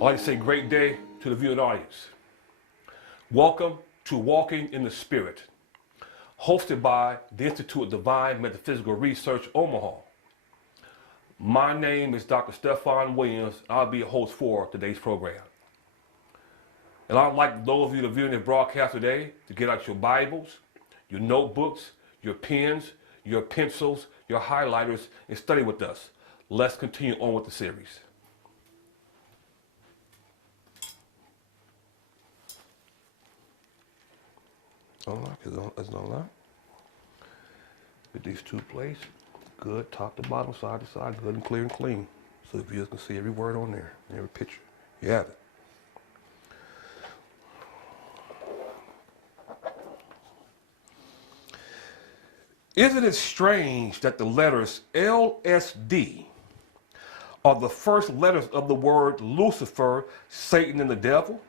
I'd like to say great day to the viewing audience. Welcome to Walking in the Spirit, hosted by the Institute of Divine Metaphysical Research, Omaha. My name is Dr. Stephan Williams. I'll be a host for today's program. And I'd like those of you that are viewing this broadcast today to get out your Bibles, your notebooks, your pens, your pencils, your highlighters, and study with us. Let's continue on with the series. Unlock is unlocked. With these two plates, good, top to bottom, side to side, good and clear and clean. So the viewers can see every word on there, every picture. You have it. Isn't it strange that the letters L.S.D are the first letters of the word Lucifer, Satan, and the devil?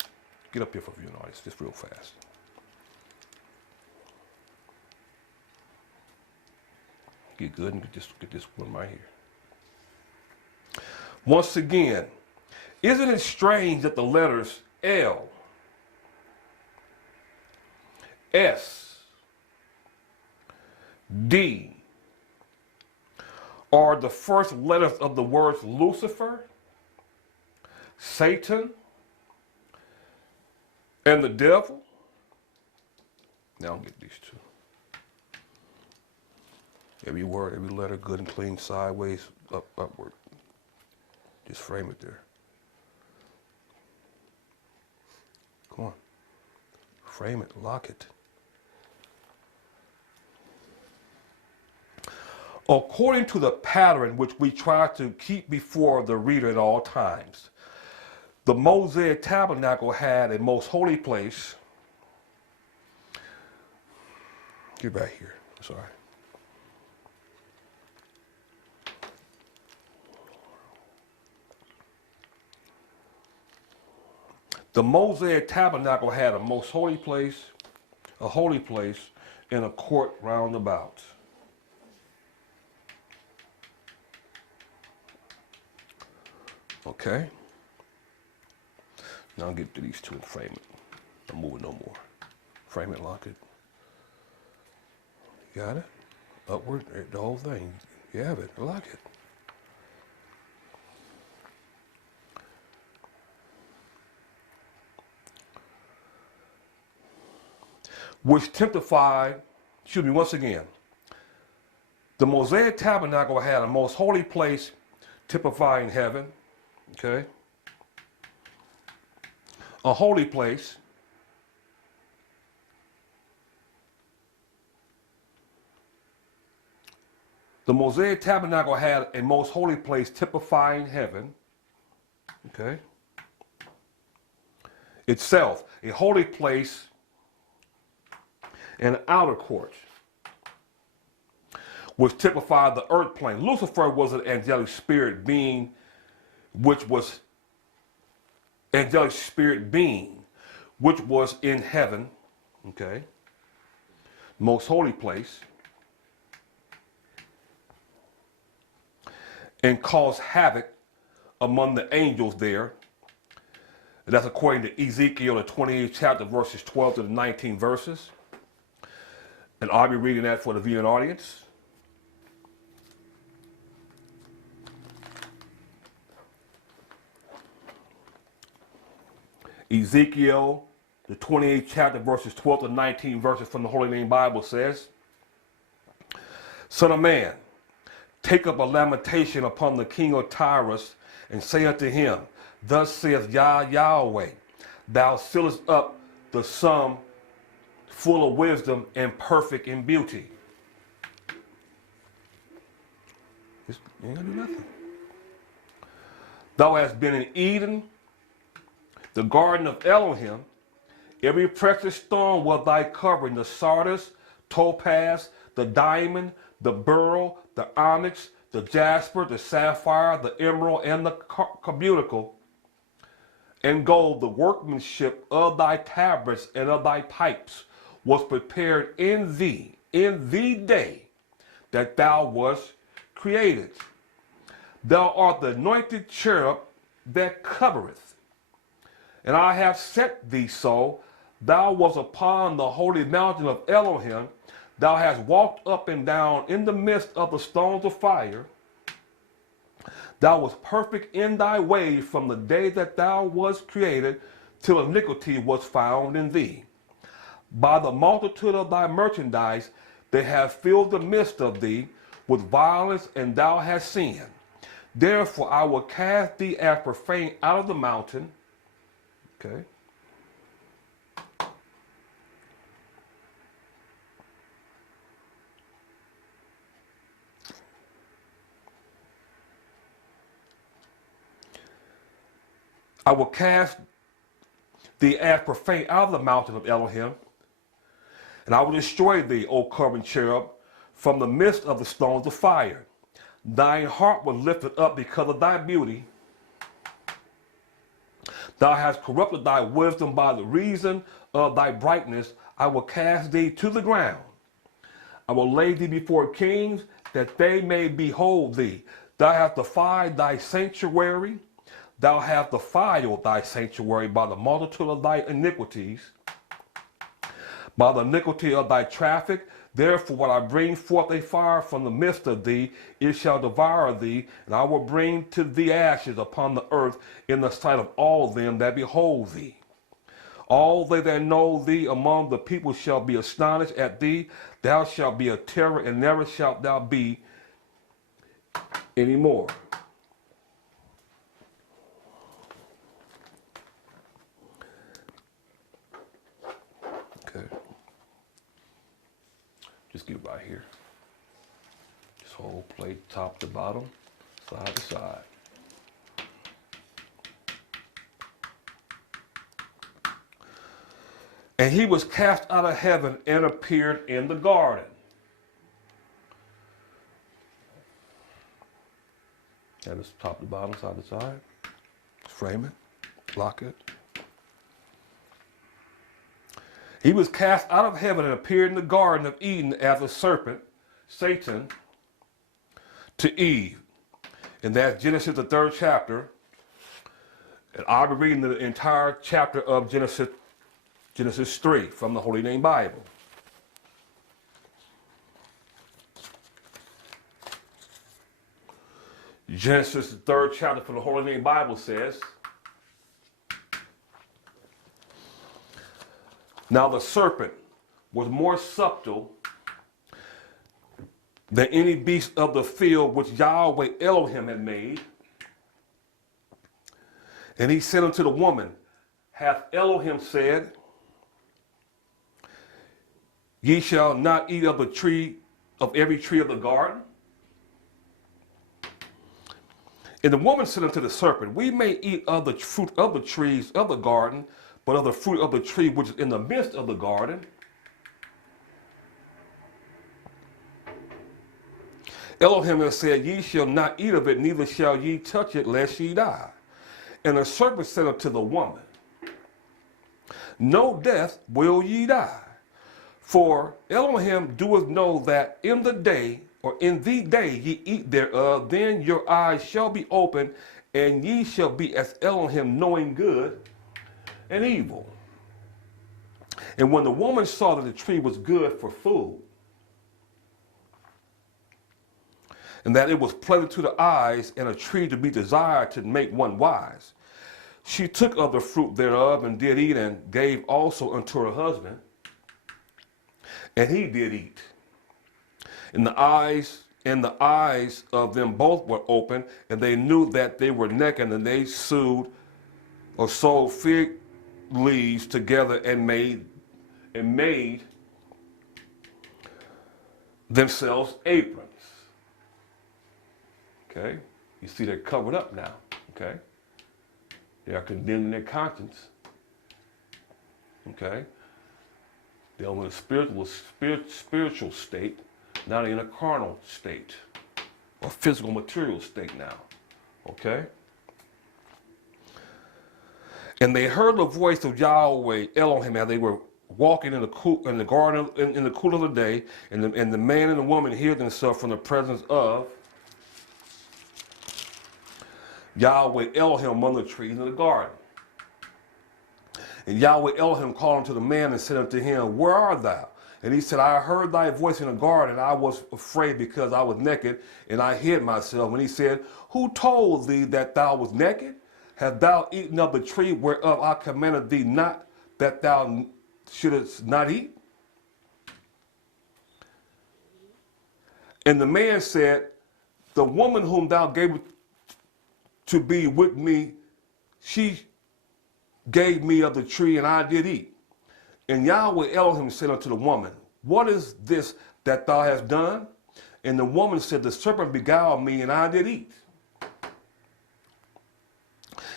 Get up here for viewing audience, just real fast. Get good and get this one right here. Once again, isn't it strange that the letters L, S, D are the first letters of the words Lucifer, Satan, and the devil? Now I'll get these two. Every word, every letter, good and clean, sideways, upward. Just frame it there. Come on. Frame it, lock it. According to the pattern which we try to keep before the reader at all times, the Mosaic tabernacle had a most holy place. Get back here, sorry. The Mosaic tabernacle had a most holy place, and a court round about. Okay. Now I'll get to these two and frame it. I'm moving no more. Frame it, lock it. You got it? Upward, the whole thing. You have it, lock it. Which typified, once again, the Mosaic tabernacle had a most holy place typifying heaven, okay? A holy place. The Mosaic tabernacle had a most holy place typifying heaven, okay? Itself, a holy place, and an outer court, which typified the earth plane. Lucifer was an angelic spirit being, which was in heaven, okay, most holy place, and caused havoc among the angels there. And that's according to Ezekiel, the 28th chapter, verses 12 to the 19 verses. And I'll be reading that for the viewing audience. Ezekiel, the 28th chapter, verses 12 to 19 verses from the Holy Name Bible says, Son of man, take up a lamentation upon the king of Tyrus, and say unto him, Thus saith Yahweh, thou sealest up the sum full of wisdom and perfect in beauty. You ain't gonna do nothing. Thou hast been in Eden, the garden of Elohim. Every precious stone was thy covering, the sardius, topaz, the diamond, the beryl, the onyx, the jasper, the sapphire, the emerald, and the carbuncle, and gold. The workmanship of thy tabrets and of thy pipes was prepared in thee, in the day that thou wast created. Thou art the anointed cherub that covereth. And I have set thee so. Thou wast upon the holy mountain of Elohim. Thou hast walked up and down in the midst of the stones of fire. Thou wast perfect in thy ways from the day that thou wast created, till iniquity was found in thee. By the multitude of thy merchandise, they have filled the midst of thee with violence, and thou hast sinned. Therefore I will cast thee as profane out of the mountain. Okay. I will cast thee as profane out of the mountain of Elohim, and I will destroy thee, O carbon cherub, from the midst of the stones of fire. Thine heart was lifted up because of thy beauty. Thou hast corrupted thy wisdom by the reason of thy brightness. I will cast thee to the ground. I will lay thee before kings, that they may behold thee. Thou hast defied thy sanctuary. Thou hast defiled thy sanctuary by the multitude of thy iniquities, by the iniquity of thy traffic. Therefore will I bring forth a fire from the midst of thee, it shall devour thee, and I will bring to thee ashes upon the earth in the sight of all them that behold thee. All they that know thee among the people shall be astonished at thee. Thou shalt be a terror, and never shalt thou be any more. Okay. Just get it right here. This whole plate, top to bottom, side to side. And he was cast out of heaven and appeared in the garden. And it's top to bottom, side to side. Frame it, lock it. He was cast out of heaven and appeared in the Garden of Eden as a serpent, Satan, to Eve. And that's Genesis, the 3rd chapter. And I'll be reading the entire chapter of Genesis 3 from the Holy Name Bible. Genesis, the 3rd chapter from the Holy Name Bible says, now the serpent was more subtle than any beast of the field which Yahweh Elohim had made. And he said unto the woman, hath Elohim said, ye shall not eat of the tree, of every tree of the garden? And the woman said unto the serpent, we may eat of the fruit of the trees of the garden, but of the fruit of the tree which is in the midst of the garden, Elohim has said, ye shall not eat of it, neither shall ye touch it, lest ye die. And the serpent said unto the woman, no death will ye die. For Elohim doeth know that in the day, or in the day ye eat thereof, then your eyes shall be opened, and ye shall be as Elohim, knowing good and evil. And when the woman saw that the tree was good for food, and that it was pleasant to the eyes, and a tree to be desired to make one wise, she took of the fruit thereof, and did eat, and gave also unto her husband, and he did eat. And the eyes of them both were open, and they knew that they were naked, and they sewed fig leaves together and made themselves aprons. Okay, you see they're covered up now. Okay, they are condemning their conscience. Okay, they're in a spiritual state, not in a carnal state or physical material state now. Okay. And they heard the voice of Yahweh Elohim as they were walking in the garden in the cool of the day, and the man and the woman hid themselves from the presence of Yahweh Elohim among the trees in the garden. And Yahweh Elohim called unto the man and said unto him, Where art thou? And he said, I heard thy voice in the garden, and I was afraid because I was naked, and I hid myself. And he said, Who told thee that thou was naked? Hast thou eaten of the tree whereof I commanded thee not, that thou shouldest not eat? And the man said, The woman whom thou gavest to be with me, she gave me of the tree, and I did eat. And Yahweh Elohim said unto the woman, What is this that thou hast done? And the woman said, The serpent beguiled me, and I did eat.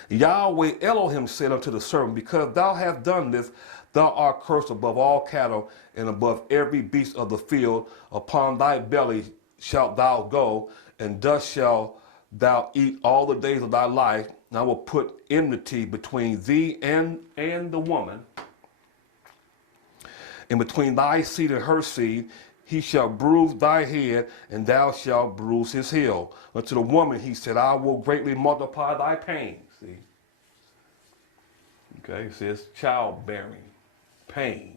Yahweh Elohim said unto the serpent, Because thou hast done this, thou art cursed above all cattle, and above every beast of the field. Upon thy belly shalt thou go, and dust shalt thou eat all the days of thy life. And I will put enmity between thee and the woman, and between thy seed and her seed. He shall bruise thy head, and thou shalt bruise his heel. Unto the woman he said, I will greatly multiply thy pain. See? Okay, it says childbearing, pain.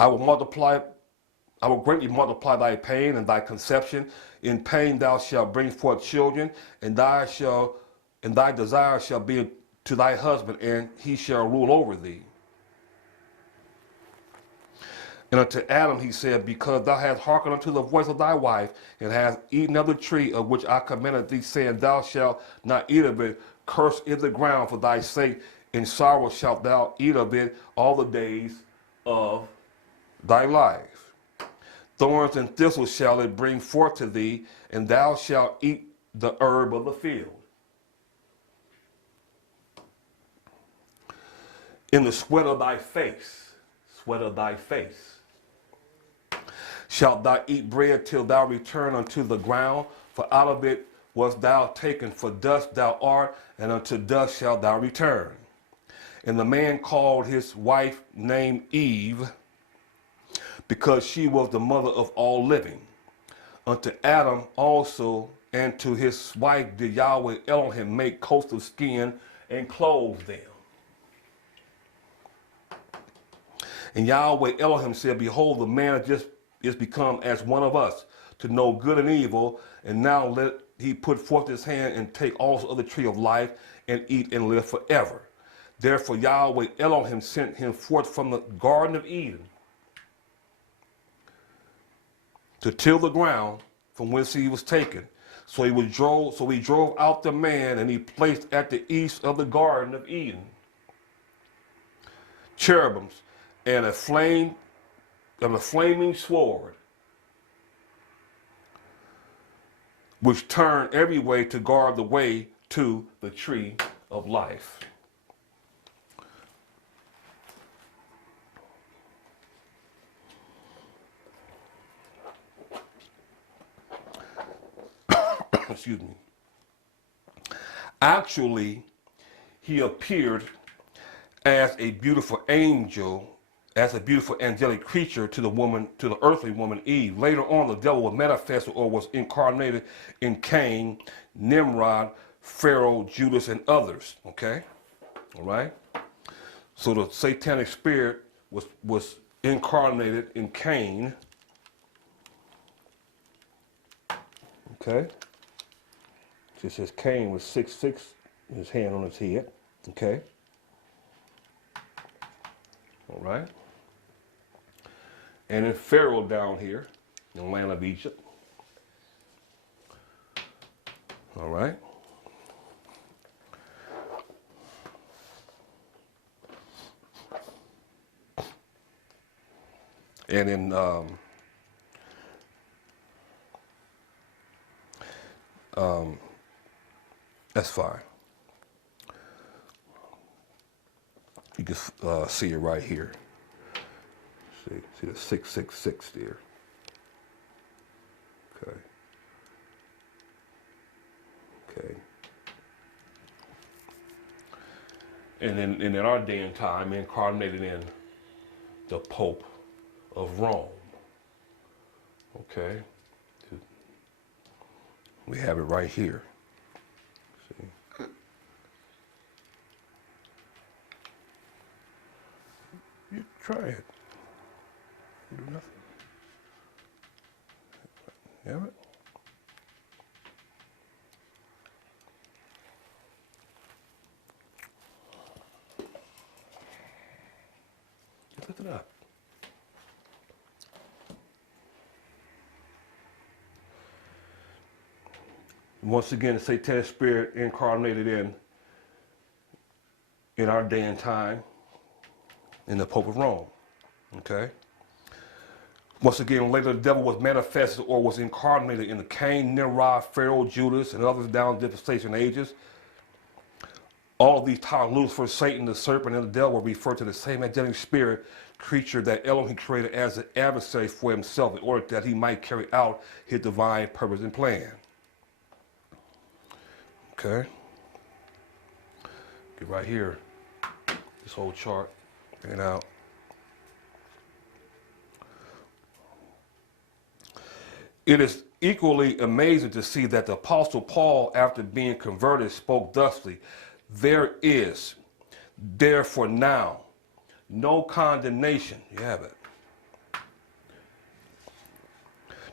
I will greatly multiply thy pain and thy conception. In pain thou shalt bring forth children, and thy desire shall be to thy husband, and he shall rule over thee. And unto Adam he said, Because thou hast hearkened unto the voice of thy wife, and hast eaten of the tree of which I commanded thee, saying, Thou shalt not eat of it, cursed is the ground for thy sake, in sorrow shalt thou eat of it all the days of thy life. Thorns and thistles shall it bring forth to thee, and thou shalt eat the herb of the field. In the sweat of thy face, shalt thou eat bread till thou return unto the ground, for out of it wast thou taken, for dust thou art, and unto dust shalt thou return. And the man called his wife named Eve, because she was the mother of all living. Unto Adam also and to his wife did Yahweh Elohim make coats of skin and clothe them. And Yahweh Elohim said, Behold, the man is become as one of us, to know good and evil, and now let he put forth his hand and take also of the tree of life, and eat and live forever. Therefore Yahweh Elohim sent him forth from the Garden of Eden to till the ground from whence he was taken. So he drove out the man, and he placed at the east of the Garden of Eden cherubims and a flaming sword, which turned every way to guard the way to the tree of life. Excuse me. Actually, he appeared as a beautiful angel, as a beautiful angelic creature to the earthly woman Eve. Later on, the devil was manifested or was incarnated in Cain, Nimrod, Pharaoh, Judas, and others. Okay? All right? So the satanic spirit was incarnated in Cain. Okay? It says Cain was 6'6", his hand on his head. Okay? All right? And then Pharaoh down here in the land of Egypt. All right? And then that's fine. You can see it right here. See the 666 there. Okay. Okay. And then in our day and time, incarnated in the Pope of Rome. Okay. We have it right here. See? Try it. Do nothing. Damn it. Just lift it up. Once again, the satanic spirit incarnated in our day and time in the Pope of Rome. Okay? Once again, later the devil was manifested or was incarnated in the Cain, Nimrod, Pharaoh, Judas, and others down different stages and ages. All of these titles, Lucifer, Satan, the serpent, and the devil were referred to the same angelic spirit creature that Elohim created as an adversary for himself in order that he might carry out his divine purpose and plan. Okay? Get right here, this whole chart, bring it out. It is equally amazing to see that the Apostle Paul, after being converted, spoke thusly, "There is, therefore now, no condemnation," you have it,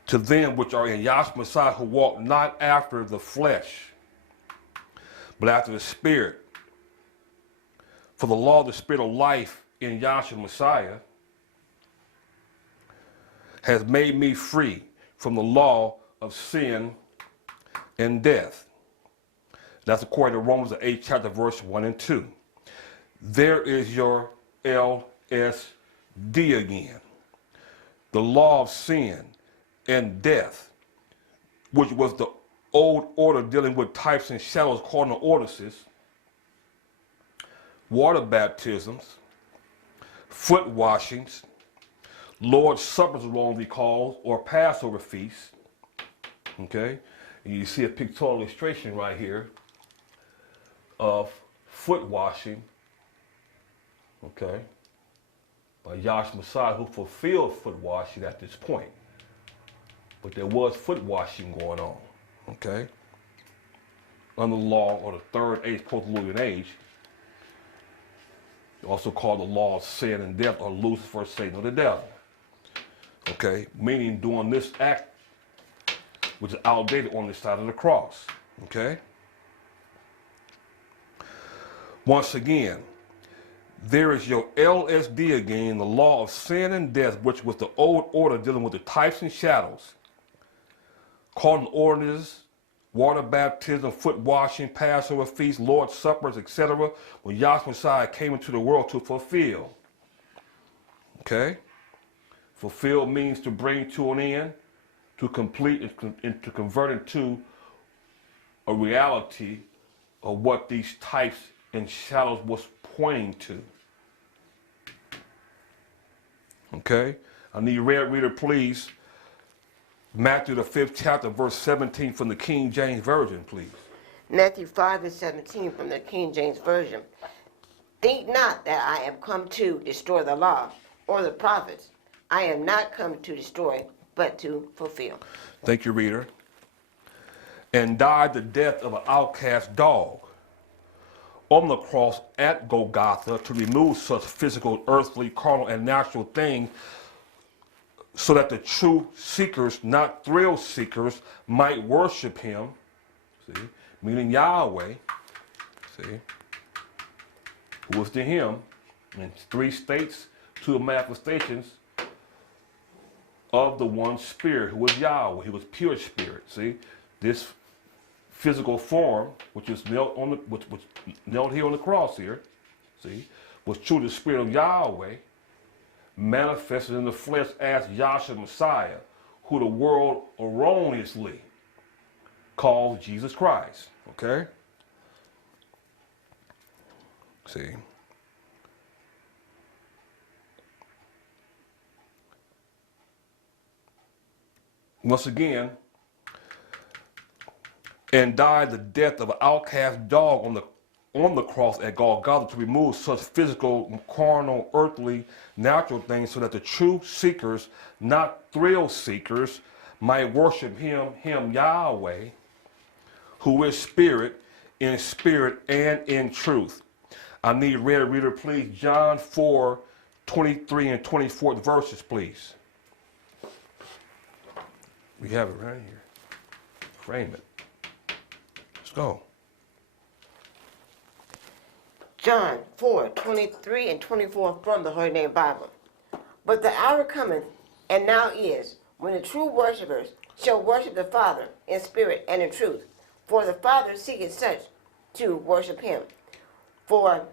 "to them which are in Yahshua Messiah, who walk not after the flesh, but after the Spirit. For the law of the Spirit of life in Yahshua Messiah has made me free from the law of sin and death." That's according to Romans the 8th chapter, verse 1 and 2. There is your L.S.D again. The law of sin and death, which was the old order dealing with types and shadows, cardinal ordinances, water baptisms, foot washings, Lord's Suppers will be called, or Passover feasts. Okay? And you see a pictorial illustration right here of foot washing, okay, by Yahshua Messiah, who fulfilled foot washing at this point. But there was foot washing going on, okay, under the law, or the third age, post-Diluvian age, also called the law of sin and death, or Lucifer, Satan, or the devil. Okay, meaning doing this act, which is outdated on this side of the cross. Okay? Once again, there is your L.S.D again, the law of sin and death, which was the old order dealing with the types and shadows, cardinal ordinances, water baptism, foot washing, Passover feasts, Lord's Suppers, etc., when Yahshua Messiah came into the world to fulfill. Okay? Fulfill means to bring to an end, to complete, and to convert into a reality of what these types and shadows was pointing to. Okay? I need reader, please. Matthew the 5th chapter, verse 17 from the King James Version, please. Matthew 5 and 17 from the King James Version. Think not that I am come to destroy the law or the prophets. I am not come to destroy, but to fulfill. Thank you, reader. And died the death of an outcast dog on the cross at Golgotha to remove such physical, earthly, carnal, and natural things, so that the true seekers, not thrill seekers, might worship him, see, meaning Yahweh, see, who was to him in 3 states, 2 manifestations of the one spirit, who was Yahweh. He was pure spirit, see. This physical form, which is nailed on the, which nailed here on the cross here, see, was true the spirit of Yahweh, manifested in the flesh as Yahshua Messiah, who the world erroneously calls Jesus Christ. Okay? See. Once again, and died the death of an outcast dog on the cross at Golgotha to remove such physical, carnal, earthly, natural things, so that the true seekers, not thrill seekers, might worship him Yahweh, who is spirit and in truth. I need reader, please, John 4, 23 and 24 verses, please. We have it right here. Frame it. Let's go. John 4:23 and 24 from the Holy Name Bible. But the hour cometh, and now is, when the true worshipers shall worship the Father in spirit and in truth. For the Father seeketh such to worship him. For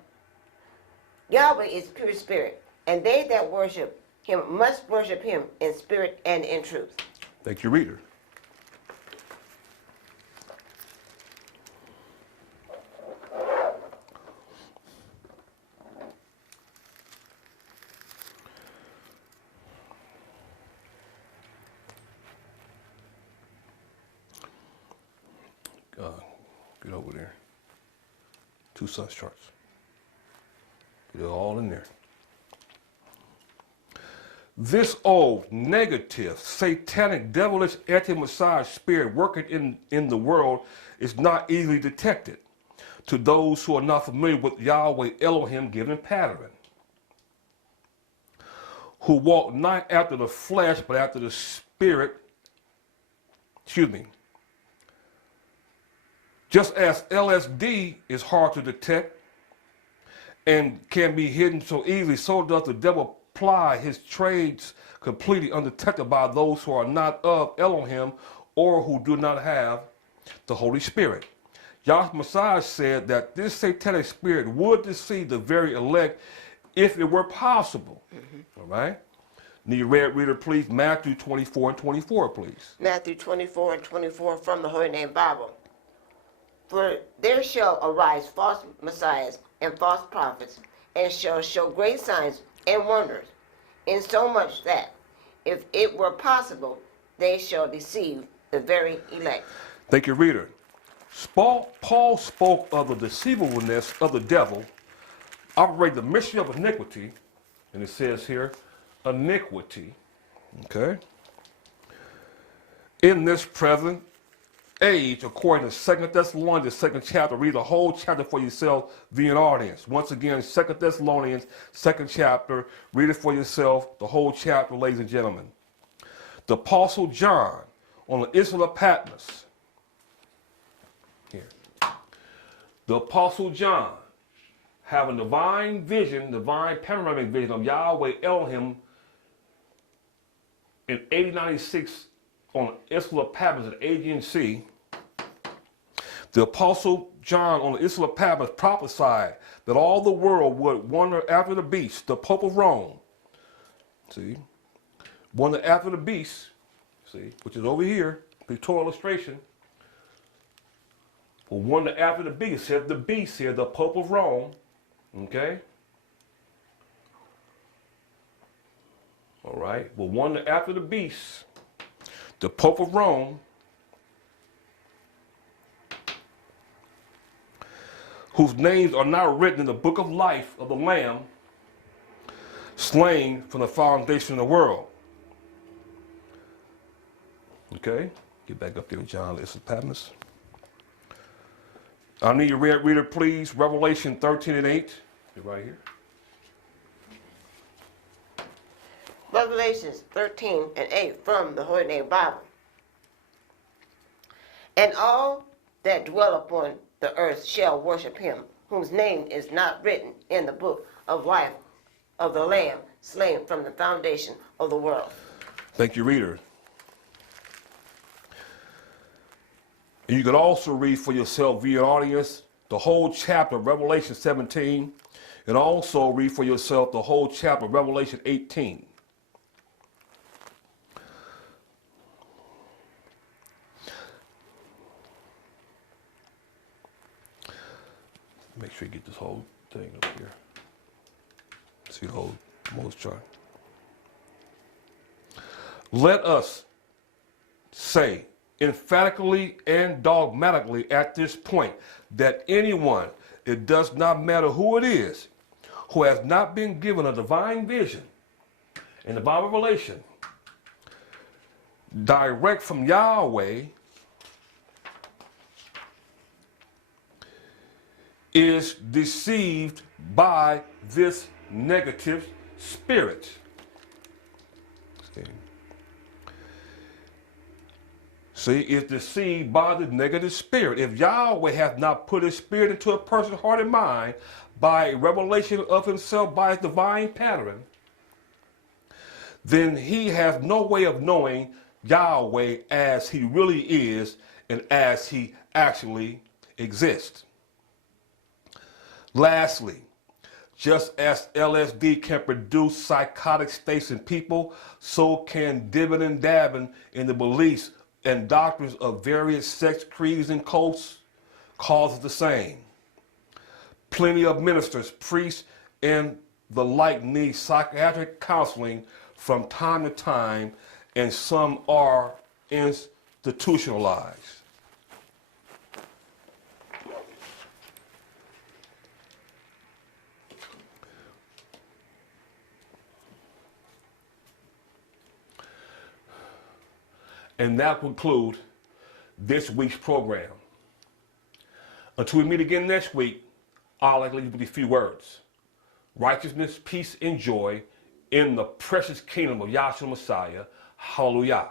Yahweh is pure spirit, and they that worship him must worship him in spirit and in truth. Thank you, reader. Get over there. 2 such charts. Get it all in there. This old, negative, satanic, devilish, anti-Messiah spirit working in the world is not easily detected to those who are not familiar with Yahweh Elohim given pattern, who walk not after the flesh but after the spirit. Just as L.S.D is hard to detect and can be hidden so easily, so does the devil ply his trades completely undetected by those who are not of Elohim or who do not have the Holy Spirit. Yahweh Messiah said that this satanic spirit would deceive the very elect if it were possible. All right? Need a red reader, please. Matthew 24 and 24, please. Matthew 24 and 24 from the Holy Name Bible. For there shall arise false messiahs and false prophets, and shall show great signs and wonders, insomuch that, if it were possible, they shall deceive the very elect. Thank you, reader. Paul spoke of the deceivableness of the devil, operate the mystery of iniquity, and it says here, iniquity, okay, in this present age, according to 2 Thessalonians, the 2nd chapter. Read the whole chapter for yourself via an audience. Once again, 2 Thessalonians, 2nd chapter. Read it for yourself, the whole chapter, ladies and gentlemen. The Apostle John on the Isle of Patmos. Here. The Apostle John having divine vision, divine panoramic vision of Yahweh Elohim in 8096 on the Isle of Patmos at Aegean Sea. The Apostle John on the Isle of Patmos prophesied that all the world would wander after the beast, the Pope of Rome. See? Wander after the beast, see, which is over here, pictorial illustration. Will wander after the beast, says the beast here, the Pope of Rome. Okay? All right? Will wander after the beast, the Pope of Rome, whose names are not written in the book of life of the Lamb, slain from the foundation of the world. Okay? Get back up there, John. This is Patmos. I need your red reader, please. Revelation 13 and 8. You're right here. Revelations 13 and 8 from the Holy Name Bible. And all that dwell upon the earth shall worship him, whose name is not written in the book of life of the Lamb, slain from the foundation of the world. Thank you, reader. And you could also read for yourself via an audience the whole chapter of Revelation 17, and also read for yourself the whole chapter of Revelation 18. Make sure you get this whole thing up here. See the whole Moses chart. Let us say emphatically and dogmatically at this point that anyone, it does not matter who it is, who has not been given a divine vision and divine revelation direct from Yahweh is deceived by this negative spirit. See, it's deceived by the negative spirit. If Yahweh hath not put his spirit into a person's heart and mind by revelation of himself by his divine pattern, then he has no way of knowing Yahweh as he really is and as he actually exists. Lastly, just as L.S.D can produce psychotic states in people, so can dibbing and dabbing in the beliefs and doctrines of various sects, creeds, and cults cause the same. Plenty of ministers, priests, and the like need psychiatric counseling from time to time, and some are institutionalized. And that will conclude this week's program. Until we meet again next week, I'll like to leave you with a few words. Righteousness, peace, and joy in the precious kingdom of Yahshua Messiah. Hallelujah.